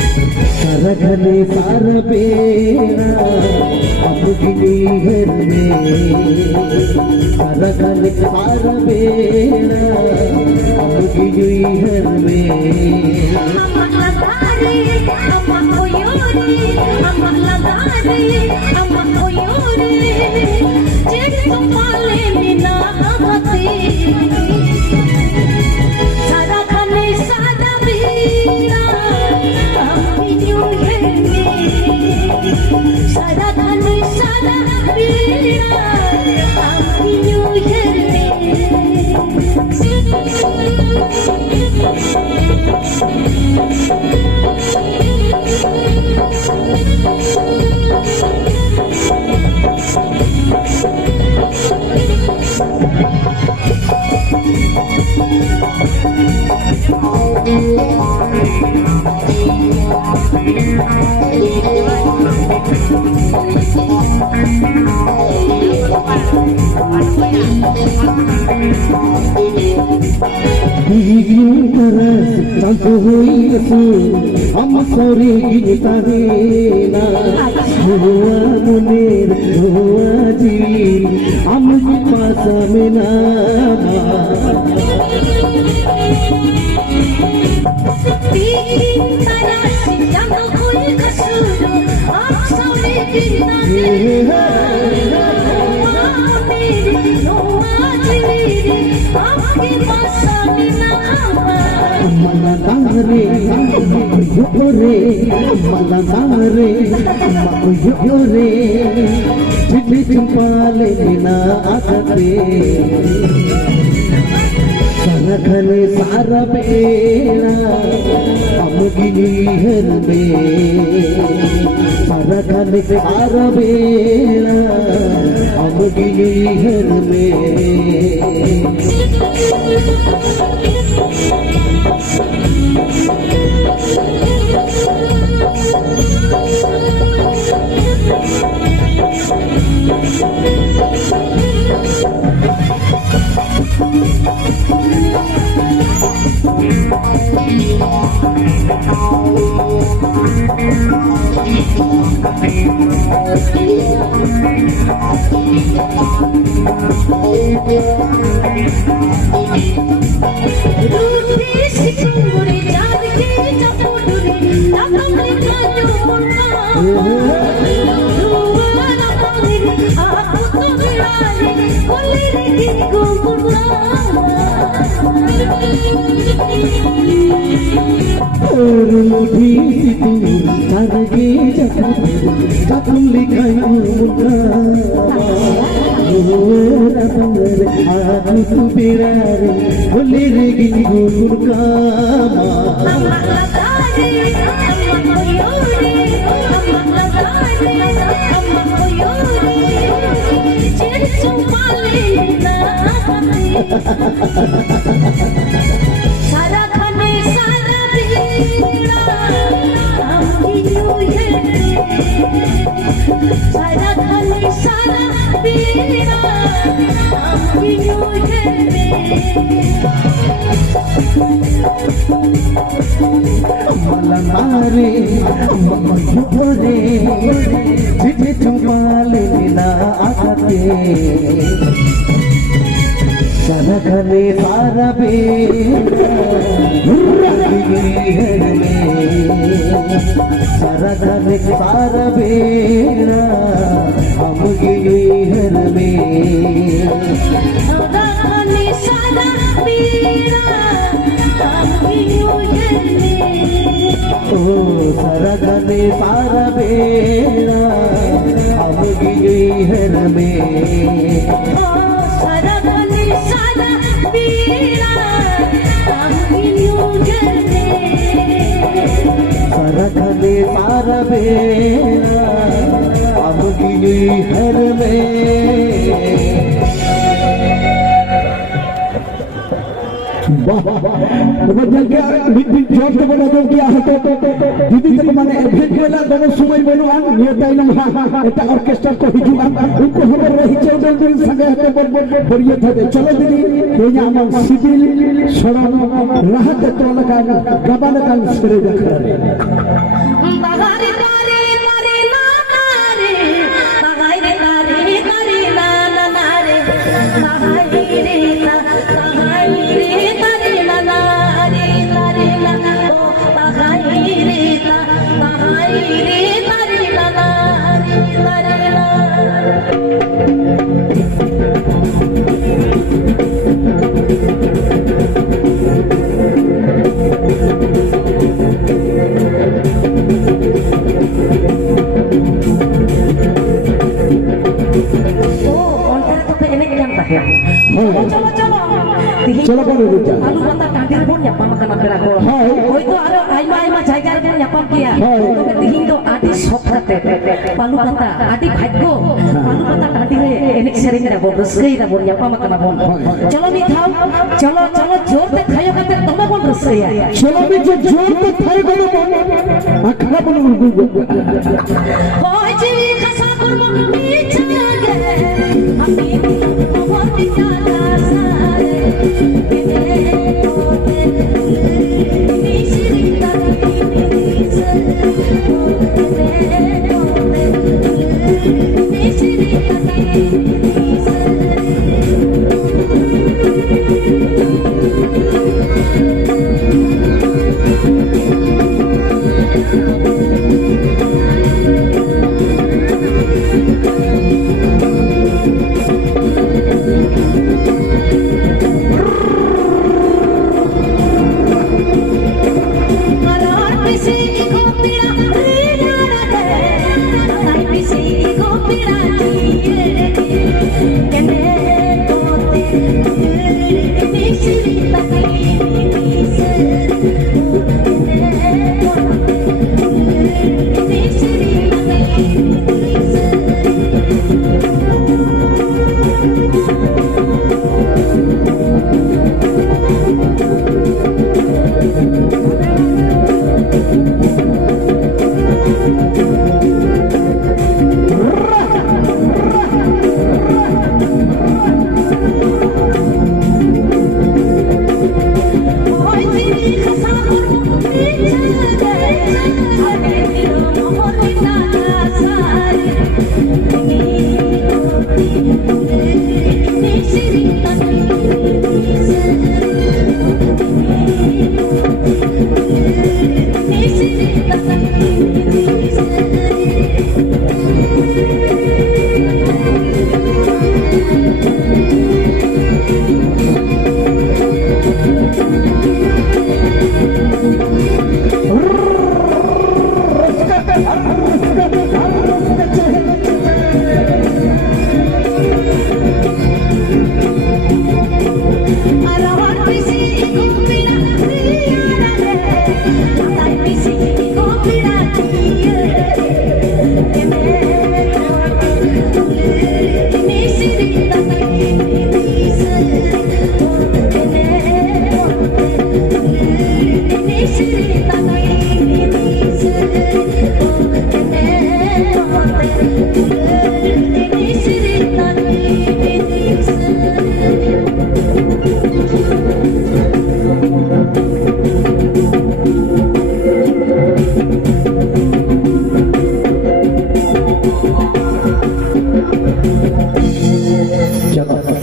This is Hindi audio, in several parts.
सरगने सार बेड़ा अब गिनी घर में सरगने सार बेड़ा अब गिनी घर में हम सोरे गिनता ना हुआ मुनेर हुआ जी हम पास में ना रे चुपाले ना आते सरखने सारा बेड़ा हम गिनी घर में सरखने सारा बेड़ा हम गिनी घर में सारा खाने सारा बीड़ा सारा खाने सारा बीड़ा मलनारे मयूरे जिठे चुमाले ना आते सरखने सारा बेड़ा सरखने सारा बेड़ा हम गिनी घर में सरखने सारा बेड़ा हम गिनी घर में ओ सरखने सारा बेड़ा हम गिनी घर में सरखने सारा बेड़ा हम गिनी घर में सरखने सारा बेड़ा हम गिनी हर में जॉब तो बना दो क्या है दीदी तक माने भेट वाला दोनों समय बनो आन ये टाइम এটা অর্কেস্ট্রা को हिजुआ उनको हम रही 14 दिन संगे हते बढ़िया था चलो दीदी ये हम सिविल सड़क राहत तो लगा गबन का करे देखा बागारे तारे तारे ना रे बागारे तारे तारे ना रे बागारे रे ना बागारे रे तारे ना रे तारे ना ओ बागारे रे ना बागारे रे तारे ना रे तारे ना चलो करो बेटा आलू पता कांdir pun nyapam kana pera ko hoy to aro aima aima jaiga re nyapam kiya tobe tihin do adi sok kate palu pata adi bhagyo palu pata kandir re enek sering ra bon raskai ra bon nyapam kana bon chalo ni thau chalo chalo jor te khayo kate tome bon raskai चलो भी जो जोर तो थारे को आखरा बोलो hoy ji khasa kurma bichage ami mohon bichage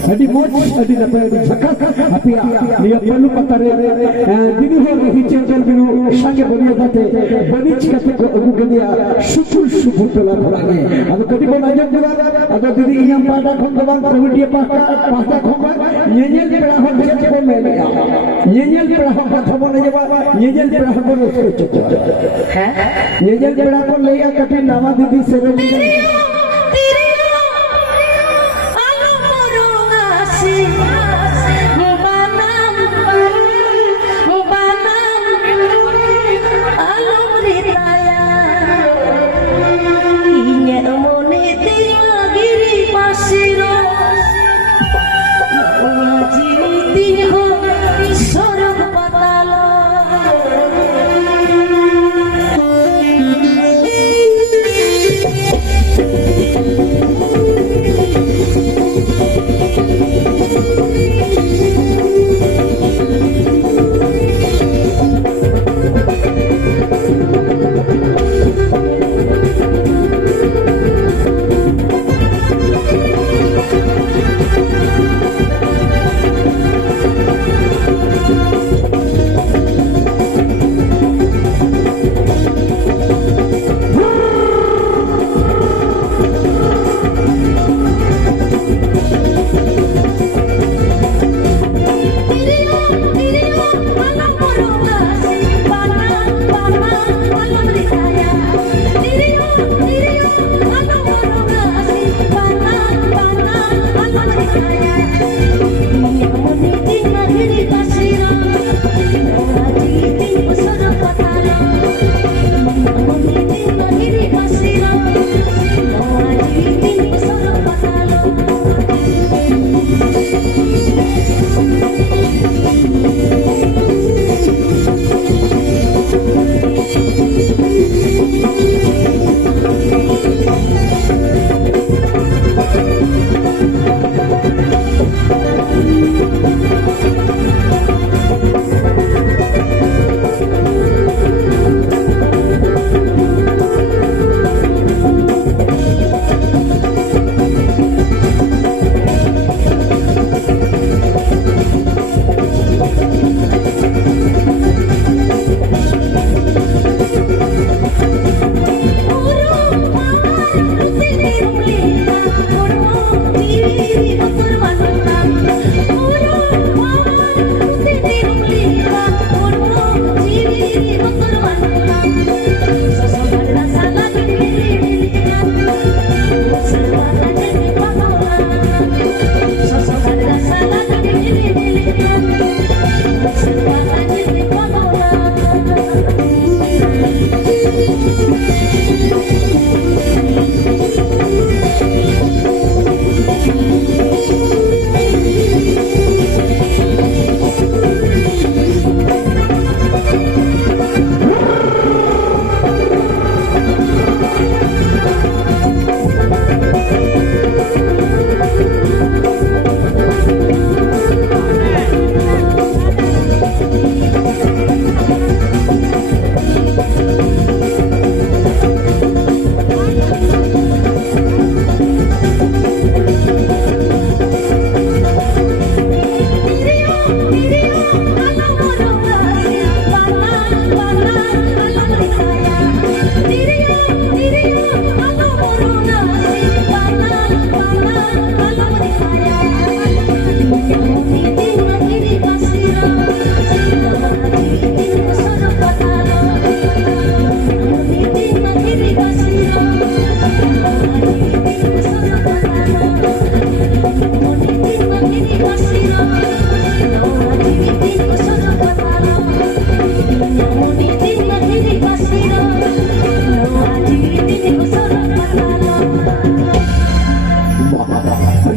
Adi mod, adi napa adi zakat, api dia perlu patare. Dini hor hicir biru sange bani date, bani cikate ko abu kedia syukur telah kurangnya. Ado kadi bon aja kura, ado dini inyam pada khonggawan komedi pada khonggawan, nyenyel pera hor cece bon media, nyenyel pera hor kata bon aja ba, nyenyel pera hor bon cece. Nyenyel pera bon leya kati nama didi sereni. Alum ritaya, inya mone ting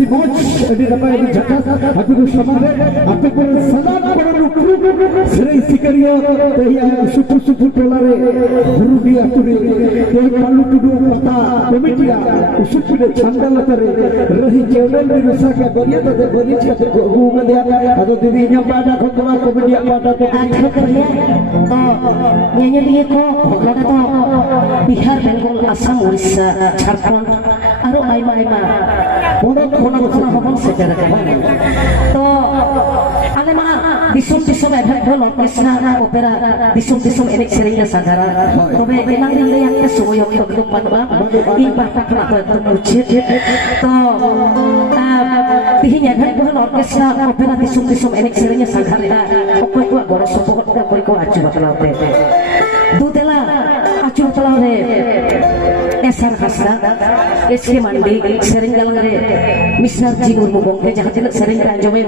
अति मौज अति नपाय अति झकास आपे को समारे आपे को सदा पड़ो पुरु सरे सिकरिया तहिया सुपु सुपु टोलारे गुरुडिया तुरे ते पालु टुडु पता कमिटिया उसुपुरे छंदलतरे रही चेवल बिरसा के बरिया ते बरिच के गु गदिया अदो दीदी nya pada khotwa कमिटिया pada तो अच्छा करिए तो ये लिए को लगा तो बिहार बेंगल असम उड़ीसा झारखंड और आइमा आइमा कोना हबन सेटर तो आले मा दिसुम दिसुम एभेट बोल ऑर्केस्ट्रा ओपेरा दिसुम दिसुम एनेक सेरेंगा सागारा तबे एलांग रे yang ke soyo ko panba इ बाटा खना तो मुझे तो तिहिnya एभेट बोल ऑर्केस्ट्रा ओपेरा दिसुम दिसुम एनेक सेरेंगा सागारा ओकोय को गoro sopokot ओकोय को आचु बतलाते दूतेला आचु बतलावे एसर हसना एसके मंडी सेरेंग गाlang रे मिस्टर जी मुर्मू गंगे जहां तिलक सेरेंग राजमे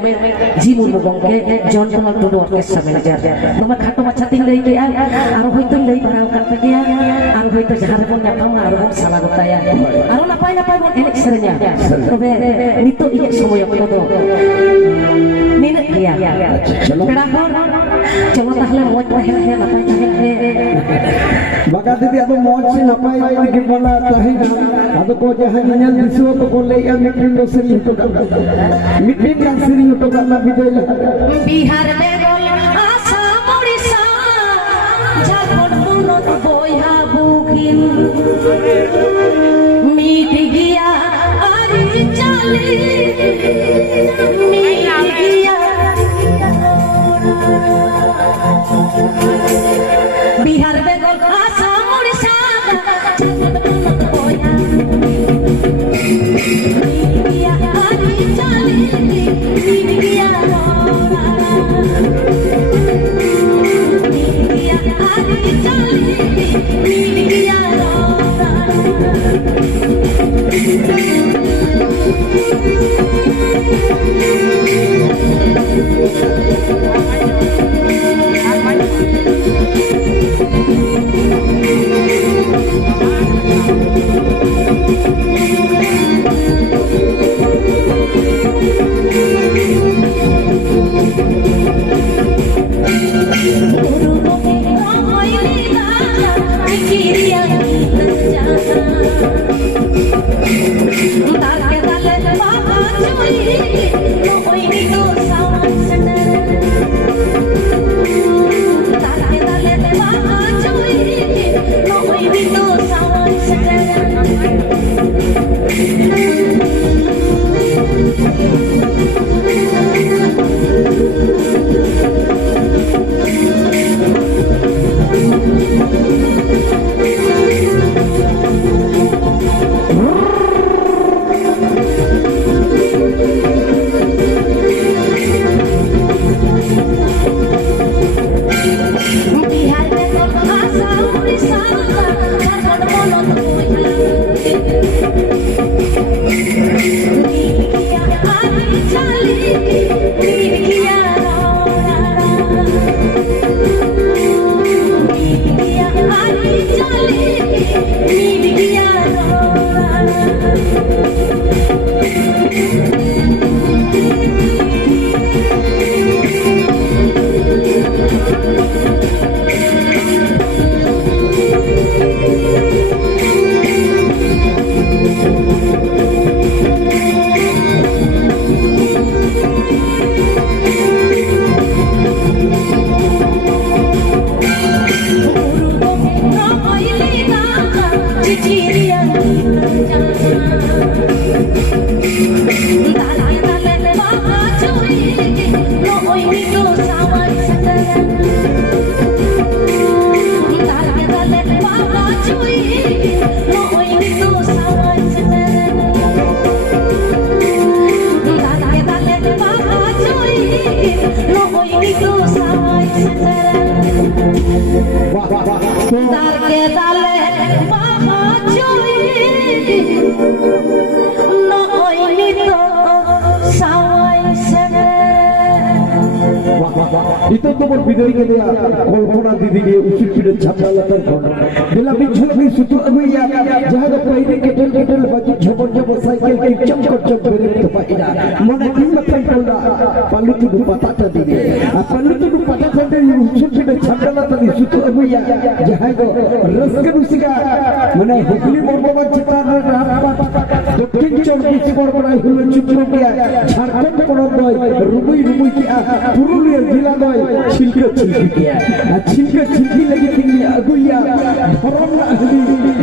जी मुर्मू गंगे John Jamal Tudu orchestra manager नोमा खाटो माछा तिन लई के आरो होयतो लई बाराव काते गया आरो होयतो जहां रे बोन नापामा आरो बोन साला गताया आरो नापाय नापाय बोन एनेक सेरेंगा तबे नितो इ समय अक्तो दो निन गया पेड़ा को चलो ताहले मौज रहे है नापाय रहे बका दीदी अब मौज से नपाय के बोला तहिना अब को जहां नियल दिसो तो को ले या मिटिंग लो सरी तो मिटिंग का सरी तो करना विदय बिहार में बोल आसाम उड़ीसा झारखंड उन्नत बोया बुगिन मीट गया अरे चले मीट गया बिहार में बोल आसाम उड़ीसा झारखंड उन्नत बोया itu তোমার বিদায়কে দেয়া কল্পনা দিদি নিয়ে উচিত ফিরে ছাপা লাতার ঘর দিলা বিছলকে সুতু আগুইয়া যাহার পাইরে কেটেল কেটেল বাজি ঝপর ঝপর সাইকেল কে চমকর চমক বেরোতে পাইরা মনে হিম্মত পাইলা পালুতু পাতাটা দিবে আর পালুতু পাতাটা দিয়ে উচিত ফিরে ছাপা লাতার সুতু আগুইয়া যাহার রসকে রুসিকা মানে হুগলি বর্ধমান চিত্তার রাত দক্ষিণ চব্বিশ পরগনায় হলো চিত্রকিয়া ঝাড়খণ্ড পড়ায় রুবুই রুবুই কিয়া পুরুলিয়া জেলা নয় ছিলকে ছিলকি কিয়া আর ছিলকে ছিলকি লেগে তিনি আগুইয়া ধরম না হাঁটি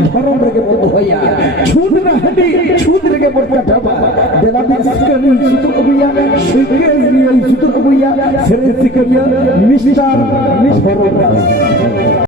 ধরম রেগে বন্ধ হইয়া ছুদ না হাঁটি ছুদ রেগে বন্ধ ঢাবা দেলাবি সিকারি সুতো আগুইয়া শিখে নিয়ে সুতো আগুইয়া সেরে সিকারিয়া মিস্টার ধরম